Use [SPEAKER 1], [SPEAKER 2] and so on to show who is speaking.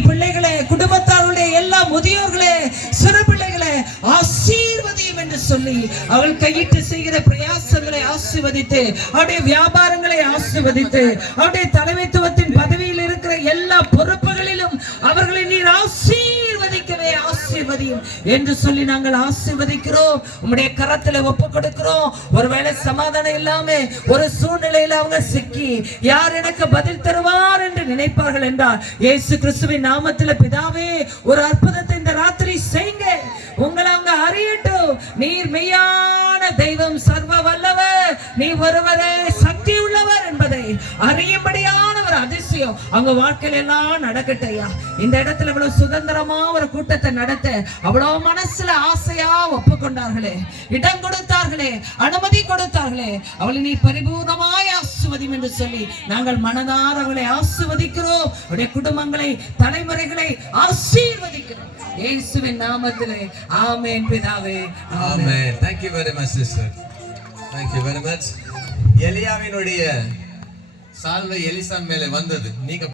[SPEAKER 1] பிள்ளைகளே குடும்பத்தாருடைய எல்லா முதியோர்களே சிறு பிள்ளைகளே ஆசீர்வதியும் என்று சொல்லி அவள் கையிட்டு செய்கிற பிரயாசங்களை ஆசீர்வதித்து அவருடைய வியாபாரங்களை ஆசீர்வதித்து அவருடைய தலைமைத்துவத்தின் பதவியில் இருக்கிற எல்லா பொறுப்புகளிலும் அவர்களை நீர் ஆசீர்வதிக்கவே ஆசீர்வதியும் என்று சொல்லி நாங்கள் ஆசீர்வதிக்கிறோம் உங்களுடைய கரத்துல ஒப்பு கொடுக்கிறோம் ஒருவேளை சமாதானம் இல்லாம ஒரு சூழ்நிலையில அவங்க சிக்கி யார் எனக்கு பதில் தருவா நினைப்பார்கள் என்றால் இயேசு கிறிஸ்துவின் நாமத்தில் பிதாவே ஒரு அற்புதத்தை இந்த ராத்திரி செய்யுங்க உங்களை அவங்க அறியட்டும். நீர் மெய்யான தெய்வம் சர்வ வல்லவர். நீ ஒருவரே சக்தி உள்ளவர் என்பதை அறியும்படியான ஒரு அதிசயம் அவங்க வாழ்க்கையில எல்லாம் நடக்கட்டையா இந்த இடத்துல இவ்வளவு சுதந்திரமா ஒரு கூட்டத்தை நடத்த அவ்வளவு மனசுல ஆசையா ஒப்புக்கொண்டார்களே. இடம் கொடுத்தார்களே அனுமதி கொடுத்தார்களே. அவளை நீ பரிபூர்ணமாய் ஆசீர்வதியும் என்று சொல்லி நாங்கள் மனதார அவர்களை ஆசிர்வதிக்கிறோம் அவருடைய குடும்பங்களை தலைமுறைகளை ஆசீர்வதிக்கிறோம் இயேசுவின் நாமத்திலே ஆமென் பிதாவே ஆமென்
[SPEAKER 2] Amen. Thank you very much, sister. Thank you very much. எலியாவினுடைய சால்வை எலிசான் மேலே வந்தது நீங்க